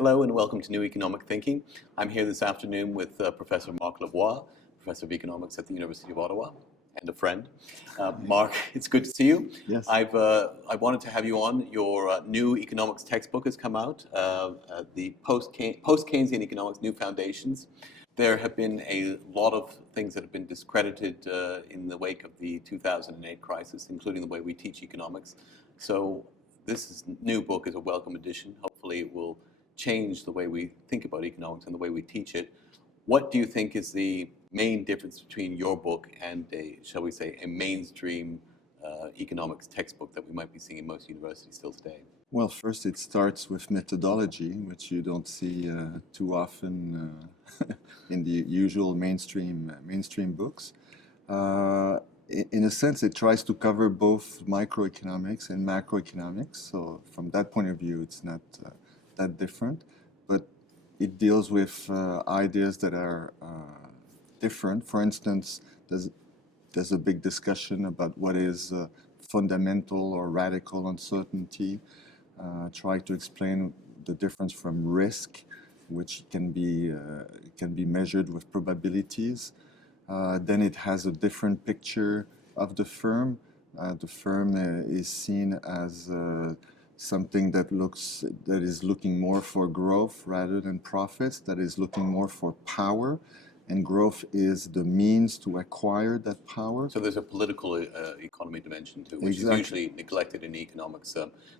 Hello and welcome to New Economic Thinking. I'm here this afternoon with Professor Marc Lavoie, Professor of Economics at the University of Ottawa, and a friend. Marc, it's good to see you. Yes. I wanted to have you on. Your new economics textbook has come out, the Post-Keynesian Economics, New Foundations. There have been a lot of things that have been discredited in the wake of the 2008 crisis, including the way we teach economics. So this new book is a welcome addition. Hopefully it will change the way we think about economics and the way we teach it. What do you think is the main difference between your book and shall we say, a mainstream economics textbook that we might be seeing in most universities still today? Well, first it starts with methodology, which you don't see too often in the usual mainstream books. In a sense, it tries to cover both microeconomics and macroeconomics. So from that point of view, it's not that different, but it deals with ideas that are different. For instance, there's a big discussion about what is fundamental or radical uncertainty. Try to explain the difference from risk, which can be measured with probabilities. Then it has a different picture of the firm. The firm is seen as something that is looking more for growth rather than profits, that is looking more for power, and growth is the means to acquire that power. So there's a political economy dimension too, which Exactly. is usually neglected in economics.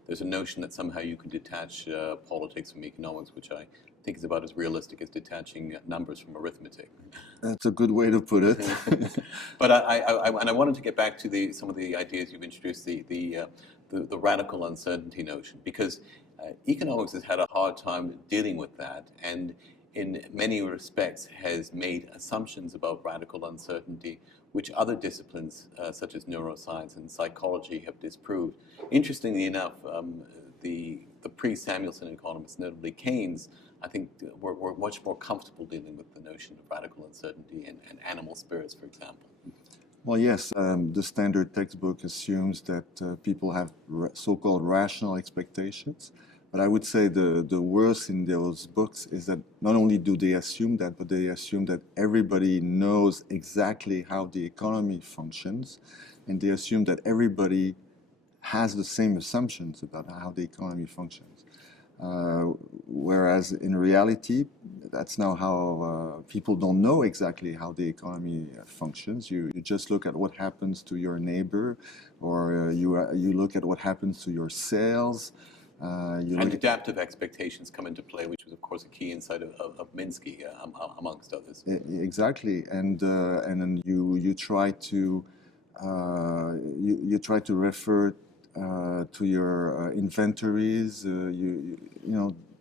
There's a notion that somehow you can detach politics from economics, which I think is about as realistic as detaching numbers from arithmetic. That's a good way to put it. But I wanted to get back to some of the ideas you've introduced, the radical uncertainty notion, because economics has had a hard time dealing with that, and in many respects has made assumptions about radical uncertainty, which other disciplines such as neuroscience and psychology have disproved. Interestingly enough, the pre-Samuelson economists, notably Keynes, I think were much more comfortable dealing with the notion of radical uncertainty and animal spirits, for example. Well, yes, the standard textbook assumes that people have so-called rational expectations. But I would say the worst in those books is that not only do they assume that, but they assume that everybody knows exactly how the economy functions, and they assume that everybody has the same assumptions about how the economy functions. Whereas in reality, that's not how people don't know exactly how the economy functions. You just look at what happens to your neighbor, or you look at what happens to your sales. And adaptive expectations come into play, which was, of course, a key insight of Minsky, amongst others. Exactly, and then you try to refer to your inventories.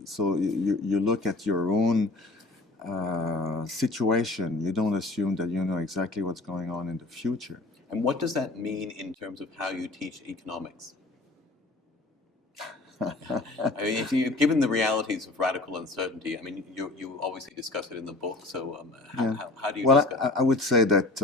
So you look at your own situation. You don't assume that you know exactly what's going on in the future. And what does that mean in terms of how you teach economics? I mean, given the realities of radical uncertainty, I mean, you obviously discuss it in the book. So how do you discuss it? I would say that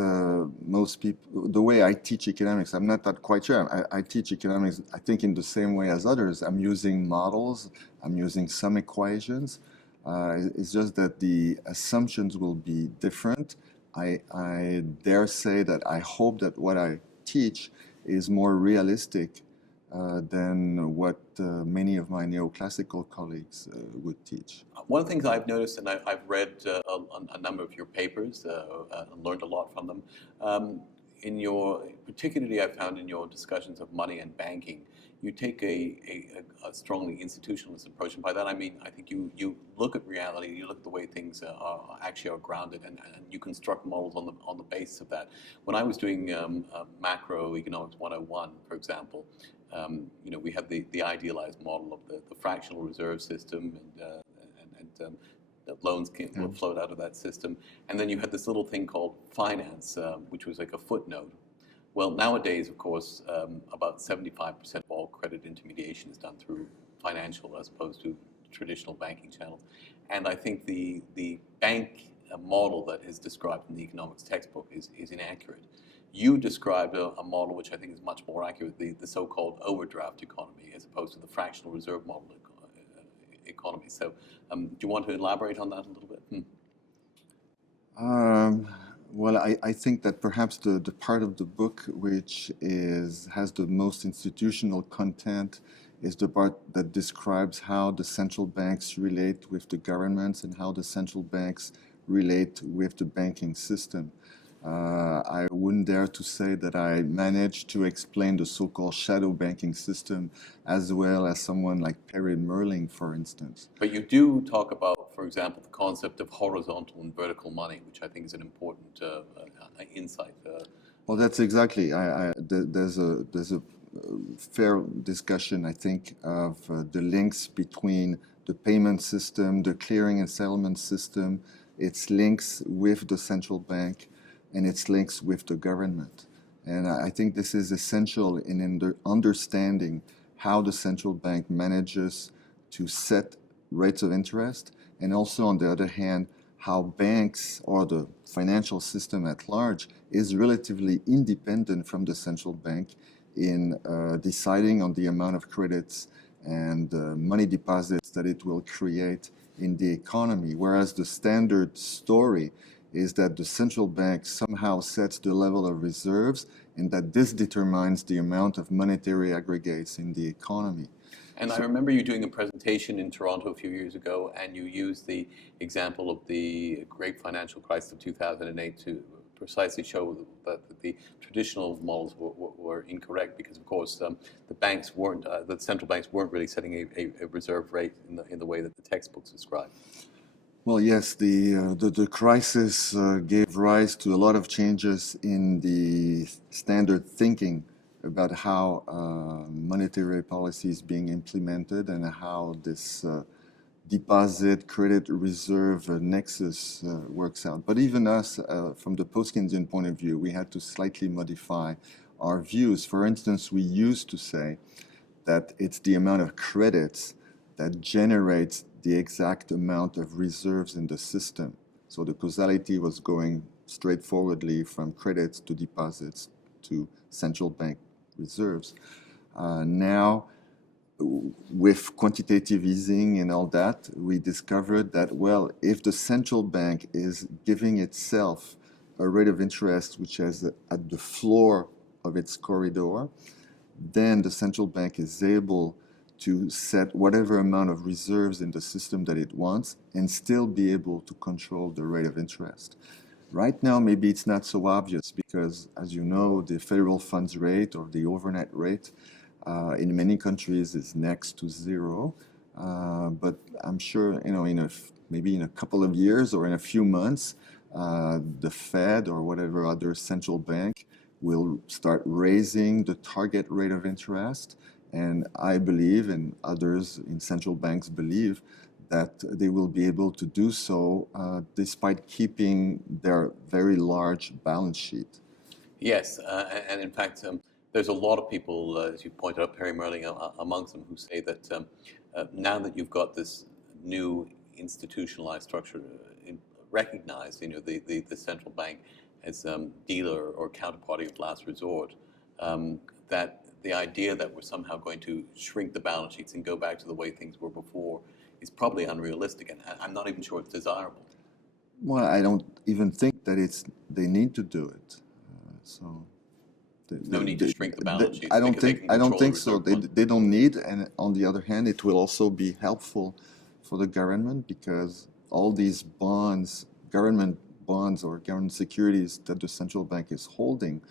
most people, the way I teach economics, I'm not that quite sure. I teach economics, I think, in the same way as others. I'm using models. I'm using some equations. It's just that the assumptions will be different. I dare say that I hope that what I teach is more realistic than what many of my neoclassical colleagues would teach. One of the things I've noticed, and I've read a number of your papers and learned a lot from them, particularly I found in your discussions of money and banking, you take a strongly institutionalist approach. And by that I mean, I think you look at reality, you look at the way things are grounded, and you construct models on the basis of that. When I was doing macroeconomics 101, for example, we had the idealized model of the fractional reserve system, and loans were flowed out of that system. And then you had this little thing called finance, which was like a footnote. Well, nowadays, of course, about 75% of all credit intermediation is done through financial as opposed to traditional banking channels. And I think the bank model that is described in the economics textbook is inaccurate. You described a model which I think is much more accurate, the so-called overdraft economy, as opposed to the fractional reserve model economy. So do you want to elaborate on that a little bit? Well, I think that perhaps the part of the book which has the most institutional content is the part that describes how the central banks relate with the governments and how the central banks relate with the banking system. I wouldn't dare to say that I managed to explain the so-called shadow banking system as well as someone like Perry Merling, for instance. But you do talk about, for example, the concept of horizontal and vertical money, which I think is an important insight. Well, that's exactly. There's a fair discussion, I think, of the links between the payment system, the clearing and settlement system, its links with the central bank, and its links with the government. And I think this is essential in understanding how the central bank manages to set rates of interest, and also, on the other hand, how banks or the financial system at large is relatively independent from the central bank in deciding on the amount of credits and money deposits that it will create in the economy. Whereas the standard story is that the central bank somehow sets the level of reserves and that this determines the amount of monetary aggregates in the economy. And I remember you doing a presentation in Toronto a few years ago, and you used the example of the great financial crisis of 2008 to precisely show that the traditional models were incorrect because, of course, the banks weren't, the central banks weren't really setting a reserve rate in the way that the textbooks describe. Well, yes, the crisis gave rise to a lot of changes in the standard thinking about how monetary policy is being implemented and how this deposit credit reserve nexus works out. But even us, from the post-Keynesian point of view, we had to slightly modify our views. For instance, we used to say that it's the amount of credits that generates the exact amount of reserves in the system. So the causality was going straightforwardly from credits to deposits to central bank reserves. Now, with quantitative easing and all that, we discovered that, well, if the central bank is giving itself a rate of interest which is at the floor of its corridor, then the central bank is able to set whatever amount of reserves in the system that it wants and still be able to control the rate of interest. Right now, maybe it's not so obvious because, as you know, the federal funds rate or the overnight rate in many countries is next to zero. But I'm sure, maybe in a couple of years or in a few months, the Fed or whatever other central bank will start raising the target rate of interest. And I believe, and others in central banks believe, that they will be able to do so despite keeping their very large balance sheet. Yes, and in fact, there's a lot of people, as you pointed out, Perry Merling amongst them, who say that now that you've got this new institutionalized structure recognized, the central bank as dealer or counterparty of last resort, that the idea that we're somehow going to shrink the balance sheets and go back to the way things were before is probably unrealistic, and I'm not even sure it's desirable. Well, I don't even think that they need to do it. No need to shrink the balance sheets. I don't think so. They don't need, and on the other hand, it will also be helpful for the government because all these bonds, government bonds or government securities that the central bank is holding,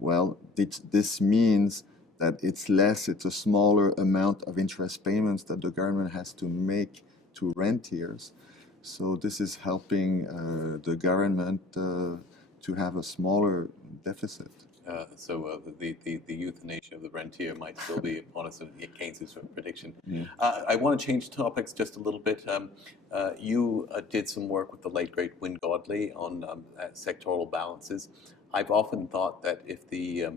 well, this means that it's a smaller amount of interest payments that the government has to make to rentiers. So this is helping the government to have a smaller deficit. So the euthanasia of the rentier might still be upon us in Keynes' prediction. Yeah. I want to change topics just a little bit. You did some work with the late, great Wynne Godley on sectoral balances. I've often thought that if the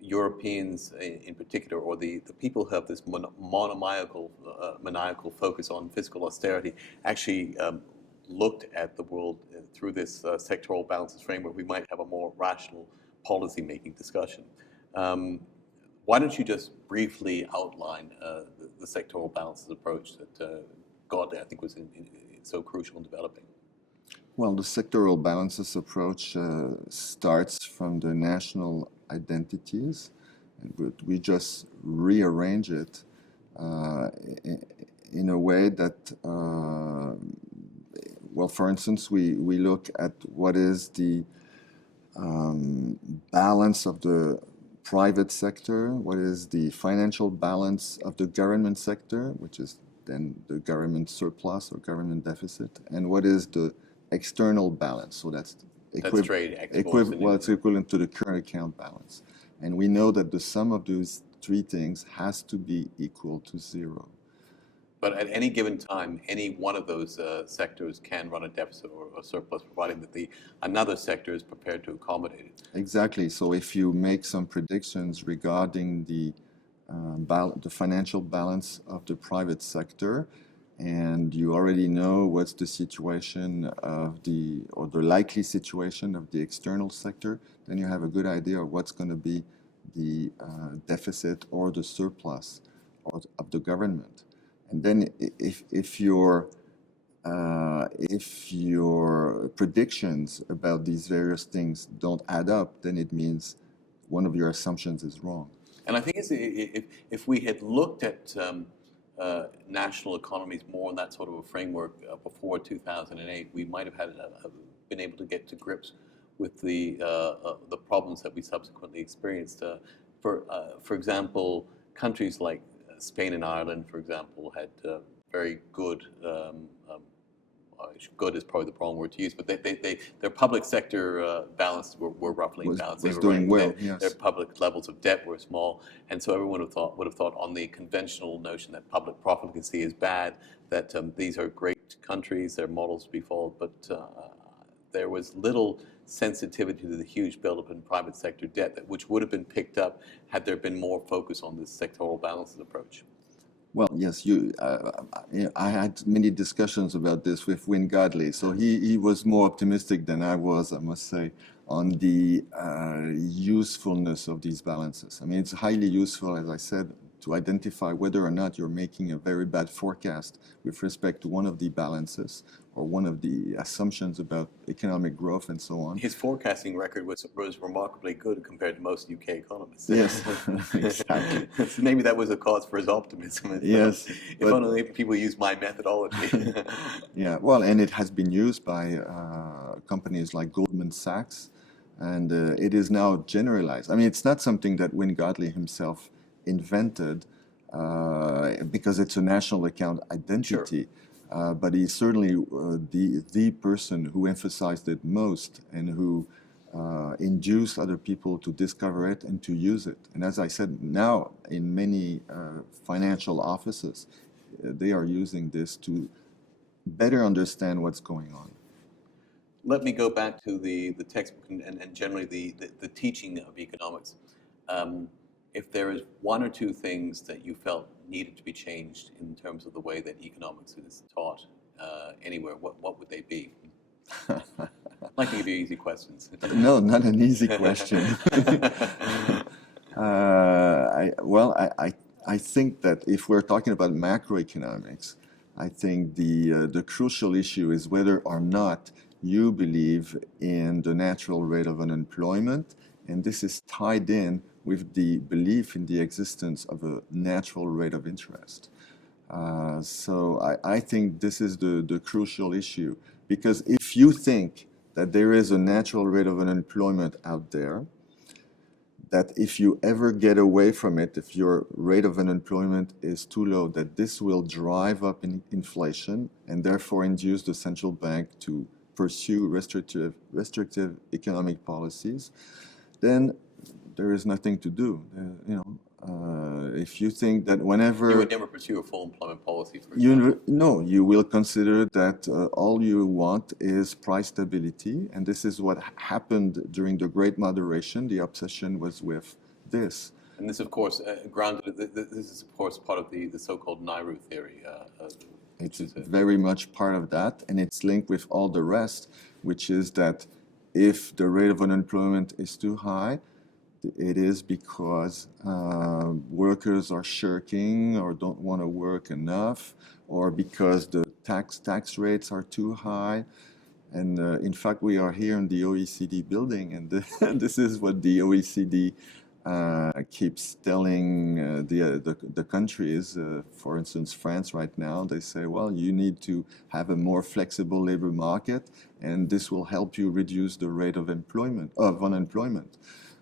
Europeans in particular, or the people who have this maniacal focus on fiscal austerity, actually looked at the world through this sectoral balances framework, we might have a more rational policy-making discussion. Why don't you just briefly outline the sectoral balances approach that got there, I think was so crucial in developing. Well, the sectoral balances approach starts from the national identities, and we just rearrange it in a way that, well, for instance, we look at what is the balance of the private sector, what is the financial balance of the government sector, which is then the government surplus or government deficit, and what is the external balance. So that's trade, exports, well, it's equivalent to the current account balance. And we know that the sum of those three things has to be equal to zero. But at any given time, any one of those sectors can run a deficit or a surplus, providing that another sector is prepared to accommodate it. Exactly. So if you make some predictions regarding the financial balance of the private sector, and you already know what's the situation of the likely situation of the external sector, then you have a good idea of what's going to be the deficit or the surplus of the government. And then if your predictions about these various things don't add up, then it means one of your assumptions is wrong. And I think if we had looked at national economies more in that sort of a framework before 2008, we might have been able to get to grips with the problems that we subsequently experienced. For example, countries like Spain and Ireland, for example, had very good. Good is probably the wrong word to use, but their public sector balance were roughly in balance. Was doing well. Yes. Their public levels of debt were small, and so everyone would have thought on the conventional notion that public profligacy is bad, that these are great countries, they're models to be followed, but there was little sensitivity to the huge buildup in private sector debt, which would have been picked up had there been more focus on this sectoral balances approach. Well, yes, I had many discussions about this with Wynne Godley. So he was more optimistic than I was, I must say, on the usefulness of these balances. I mean, it's highly useful, as I said, to identify whether or not you're making a very bad forecast with respect to one of the balances or one of the assumptions about economic growth and so on. His forecasting record was remarkably good compared to most UK economists. Yes, exactly. So maybe that was a cause for his optimism. Yes. If only people use my methodology. Yeah, well, and it has been used by companies like Goldman Sachs, and it is now generalized. I mean, it's not something that Wynne Godley himself invented because it's a national account identity. Sure. But he's certainly the person who emphasized it most and who induced other people to discover it and to use it. And as I said, now in many financial offices, they are using this to better understand what's going on. Let me go back to the textbook and generally the teaching of economics. If there is one or two things that you felt needed to be changed in terms of the way that economics is taught anywhere, what would they be? I'd like to give you easy questions. No, not an easy question. I think that if we're talking about macroeconomics, I think the crucial issue is whether or not you believe in the natural rate of unemployment, and this is tied in with the belief in the existence of a natural rate of interest. So I think this is the crucial issue, because if you think that there is a natural rate of unemployment out there, that if you ever get away from it, if your rate of unemployment is too low, that this will drive up inflation and therefore induce the central bank to pursue restrictive economic policies, then there is nothing to do. If you think that whenever... You would never pursue a full employment policy, for example. No, you will consider that all you want is price stability, and this is what happened during the Great Moderation. The obsession was with this. And this, of course, this is, of course, part of the so-called Nairu theory. It's very much part of that, and it's linked with all the rest, which is that if the rate of unemployment is too high, it is because workers are shirking or don't want to work enough, or because the tax rates are too high. And in fact, we are here in the OECD building, and this is what the OECD keeps telling the countries. For instance, France right now, they say, well, you need to have a more flexible labor market, and this will help you reduce the rate of unemployment.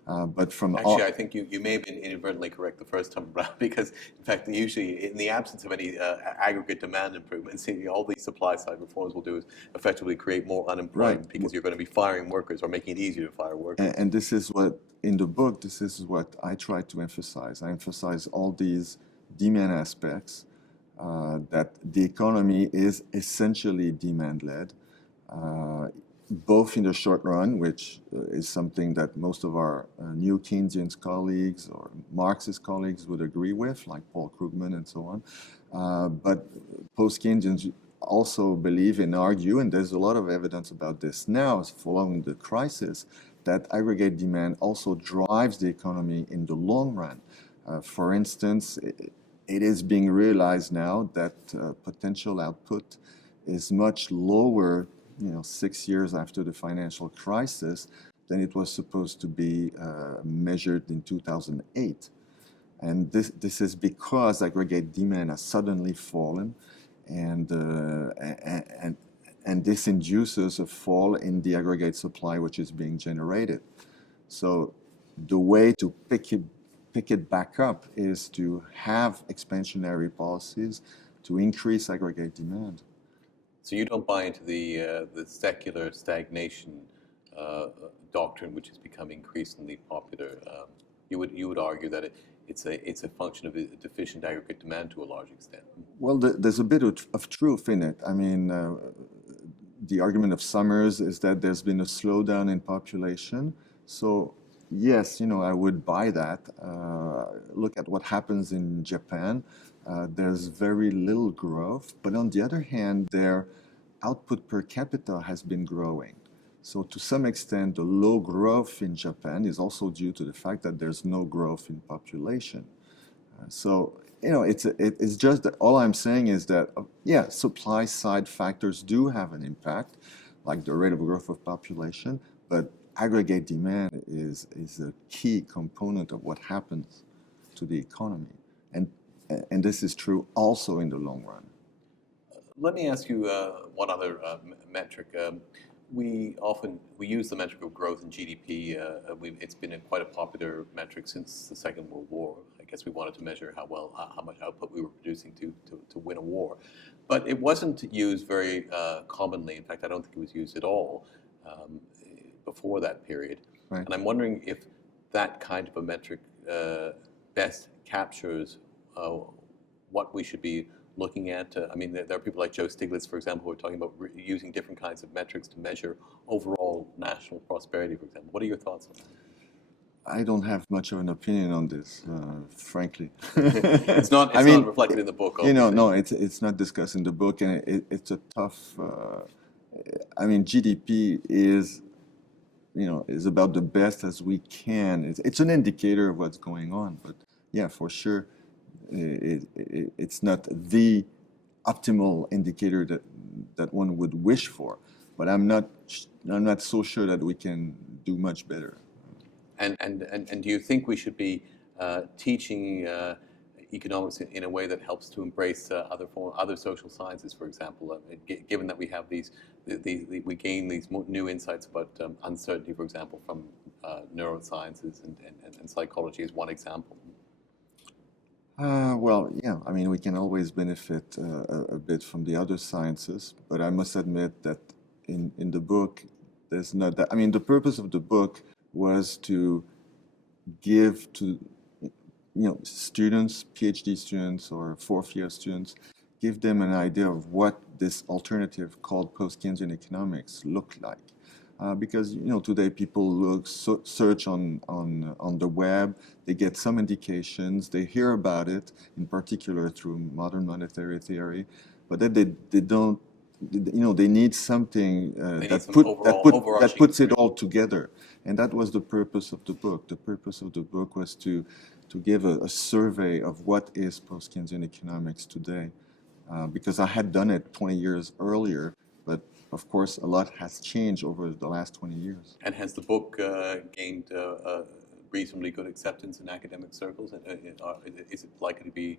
But from Actually, I think you may have been inadvertently correct the first time around because, in fact, usually in the absence of any aggregate demand improvements, all these supply side reforms will do is effectively create more unemployment right, because you're going to be firing workers or making it easier to fire workers. and this is what in the book, this is what I try to emphasize. I emphasize all these demand aspects, that the economy is essentially demand-led, both in the short run, which is something that most of our new Keynesian colleagues or Marxist colleagues would agree with, like Paul Krugman and so on. But post-Keynesians also believe and argue, and there's a lot of evidence about this now, following the crisis, that aggregate demand also drives the economy in the long run. For instance, it is being realized now that potential output is much lower, 6 years after the financial crisis, than it was supposed to be measured in 2008. And this is because aggregate demand has suddenly fallen, and this induces a fall in the aggregate supply which is being generated. So the way to pick it back up is to have expansionary policies to increase aggregate demand. So you don't buy into the secular stagnation doctrine, which has become increasingly popular. You would argue that it's a function of a deficient aggregate demand to a large extent. Well, there's a bit of truth in it. I mean, the argument of Summers is that there's been a slowdown in population. So yes, I would buy that. Look at what happens in Japan. There's very little growth, but on the other hand, their output per capita has been growing. So to some extent, the low growth in Japan is also due to the fact that there's no growth in population. So it's just that all I'm saying is that supply side factors do have an impact, like the rate of growth of population, but aggregate demand is a key component of what happens to the economy, and this is true also in the long run. Let me ask you one other metric. We use the metric of growth in GDP. It's been quite a popular metric since the Second World War. I guess we wanted to measure how much output we were producing to win a war, but it wasn't used very commonly. In fact, I don't think it was used at all before that period. Right. And I'm wondering if that kind of a metric best captures what we should be looking at. I mean, there are people like Joe Stiglitz, for example, who are talking about using different kinds of metrics to measure overall national prosperity, for example. What are your thoughts on that? I don't have much of an opinion on this, frankly. It's not reflected in the book. No, it's not discussed in the book, and it's a tough. GDP is about the best as we can. It's an indicator of what's going on, but yeah, for sure, it's not the optimal indicator that one would wish for. But I'm not so sure that we can do much better. And do you think we should be teaching economics in a way that helps to embrace other social sciences, for example? Given that we have we gain these new insights about uncertainty, for example, from neurosciences and psychology is one example. We can always benefit a bit from the other sciences, but I must admit that in the book, there's not that. I mean, the purpose of the book was to give to students, PhD students or fourth-year students, give them an idea of what this alternative called post-Keynesian economics looked like. Because today people search on the web, they get some indications, they hear about it, in particular through modern monetary theory, but then they don't they need something They need some overarching that puts it experience. all together, and that was the purpose of the book. The purpose of the book was to give a survey of what is post-Keynesian economics today, because I had done it 20 years earlier, but of course a lot has changed over the last 20 years. And has the book gained reasonably good acceptance in academic circles? Is it likely to be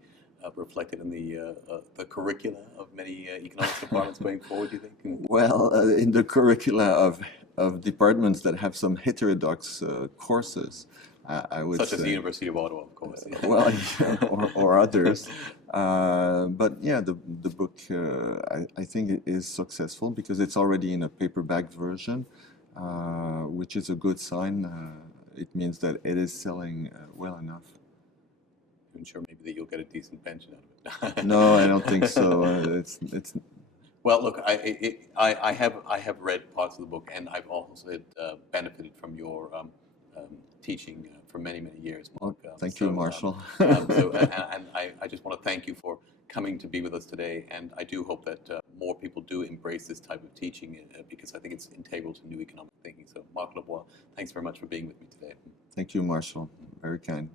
reflected in the curricula of many economics departments going forward, do you think? Well, in the curricula of departments that have some heterodox courses, I would Such say. as the University of Ottawa, of course. Well, or others. But yeah, the book, I think it is successful because it's already in a paperback version, which is a good sign. It means that it is selling well enough. I'm sure maybe that you'll get a decent pension out of it. No, I don't think so. It's Well, look, I have read parts of the book, and I've also benefited from your teaching for many years, Mark. Thank you, Marshall. And I just want to thank you for coming to be with us today, and I do hope that more people do embrace this type of teaching because I think it's integral to new economic thinking. So, Marc Lavoie, thanks very much for being with me today. Thank you, Marshall. Very kind.